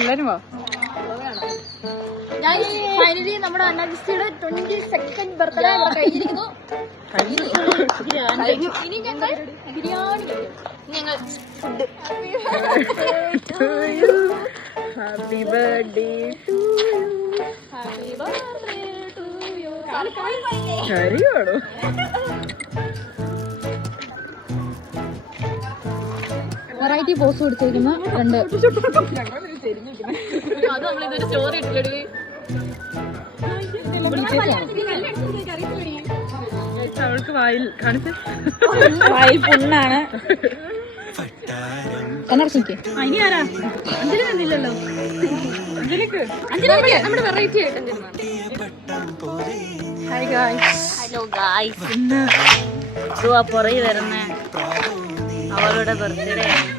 എല്ലാരും വാ. ഫൈനലി നമ്മുടെ അനാജിയുടെ 22nd ബർത്ത്ഡേ കഴിഞ്ഞിരിക്കുന്നു. ഇനി ഞങ്ങൾ ബിരിയാണി കഴിക്കും. ഞങ്ങൾ food. Happy birthday to you. Happy birthday to you. കരിയാണോ? വെറൈറ്റി പോസ്റ്റ് കൊടുത്തിരിക്കുന്ന രണ്ട്. അത് നമ്മളിതൊരു സ്റ്റോറി ഇട്ടില്ലേ? അവൾക്ക് വായിൽ കാണിച്ച് വായിൽ പുണ്ണാണ്. കണ്ണടച്ചിക്ക്. ഇനി ആരാ? അഞ്ജലി വന്നില്ലല്ലോ. നമ്മുടെ വെറൈറ്റി ആയിട്ട് ഹായ് ഗായ്സ്. Hello guys. പുറകെ വരുന്ന അവളുടെ ബർത്ത്ഡേ ആണ്.